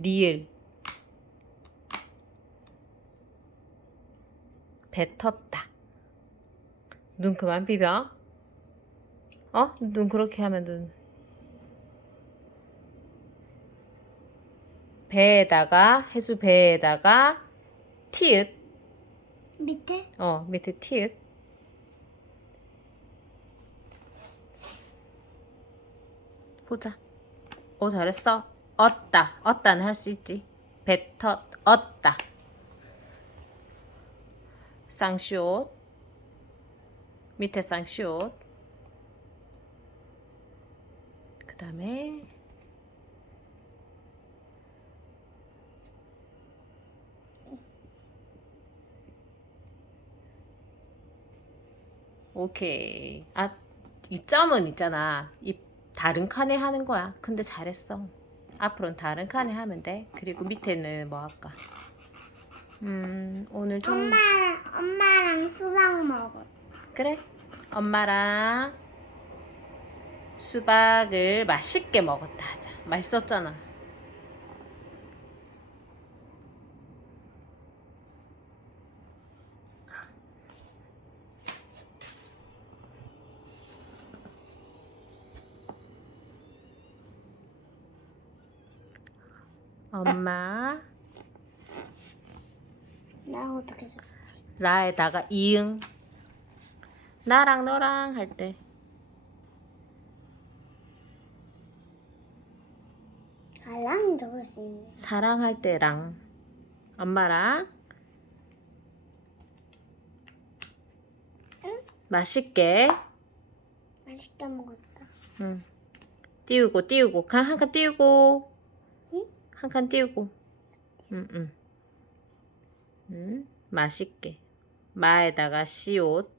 리을 뱉었다. 눈 그만 비벼. 어? 눈 그렇게 하면 눈. 배에다가 해수 배에다가 티읕. 밑에? 어 밑에 티읕. 보자. 오 잘했어 얻다 얻다는 할 수 있지 뱉어 얻다 쌍시옷 밑에 쌍시옷 그 다음에 오케이. 아, 이 점은 있잖아. 이 다른 칸에 하는 거야. 근데 잘했어. 앞으로는 다른 칸에 하면 돼. 그리고 밑에는 뭐 할까? 음, 오늘 좀 엄마 엄마랑 수박 먹어. 그래. 엄마랑 수박을 맛있게 먹었다 하자. 맛있었잖아. 엄마 나 어떻게 줘? 라에다가 이응 나랑 너랑 할 때 알랑 적을 수 있네. 사랑할 때랑 엄마랑 맛있게 맛있게 먹었다. 응. 띄우고 띄우고 한칸 띄우고 응? 한 칸 띄우고. 응응 응. 맛있게. 마에다가 씨옷